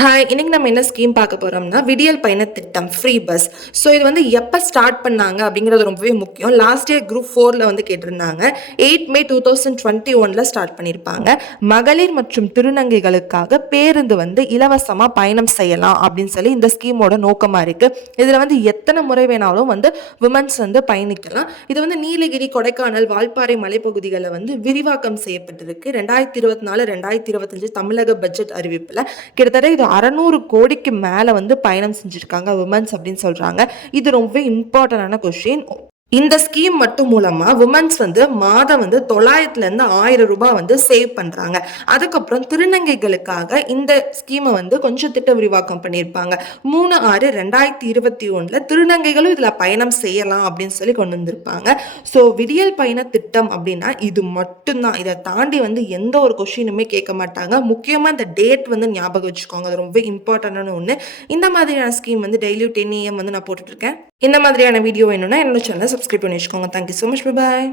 Hi, இன்னைக்கு நம்ம என்ன ஸ்கீம் பார்க்க போறோம்னா விடியல் பயண திட்டம் ஃப்ரீ பஸ். ஸோ இது வந்து எப்போ ஸ்டார்ட் பண்ணாங்க அப்படிங்கிறது ரொம்பவே முக்கியம். லாஸ்ட் இயர் குரூப் 4ல வந்து கேட்டிருந்தாங்க. 8 மே 2021ல ஸ்டார்ட் பண்ணியிருப்பாங்க. மகளிர் மற்றும் திருநங்கைகளுக்காக பேருந்து வந்து இலவசமாக பயணம் செய்யலாம் அப்படின்னு சொல்லி இந்த ஸ்கீமோட நோக்கமாக இருக்கு. இதில் வந்து எத்தனை முறை வேணாலும் வந்து விமன்ஸ் வந்து பயணிக்கலாம். இது வந்து நீலகிரி, கொடைக்கானல், வால்பாறை மலைப்பகுதிகளில் வந்து விரிவாக்கம் செய்யப்பட்டிருக்கு. 2024-2025 தமிழக பட்ஜெட் அறிவிப்பில் கிட்டத்தட்ட இது 600 கோடிக்கு மேலே வந்து பயணம் செஞ்சுருக்காங்க விமன்ஸ் அப்படின்னு சொல்கிறாங்க. இது ரொம்ப இம்பார்ட்டண்டான கொஸ்டின். இந்த ஸ்கீம் மட்டும் மூலமா உமன்ஸ் வந்து மாதம் வந்து 900 1000 ரூபாய் வந்து சேவ் பண்றாங்க. அதுக்கப்புறம் திருநங்கைகளுக்காக இந்த ஸ்கீமை வந்து கொஞ்சம் திட்ட விரிவாக்கம் பண்ணியிருப்பாங்க. 3/6/2021 திருநங்கைகளும் இதுல பயணம் செய்யலாம் அப்படின்னு சொல்லி கொண்டு வந்திருப்பாங்க. ஸோ விடியல் பயண திட்டம் அப்படின்னா இது மட்டும்தான். இதை தாண்டி வந்து எந்த ஒரு கொஸ்டினுமே கேட்க மாட்டாங்க. முக்கியமா இந்த டேட் வந்து ஞாபகம் வச்சுக்கோங்க, அது ரொம்ப இம்பார்ட்டன்டான ஒன்று. இந்த மாதிரியான ஸ்கீம் வந்து டெய்லி 10 AM வந்து நான் போட்டுட்டு இருக்கேன். இந்த மாதிரியான வீடியோ வேணும்னா என்னோட சேனலை சப்ஸ்கிரைப் பண்ணி வச்சுக்கோங்க. Thank you so much. Bye bye.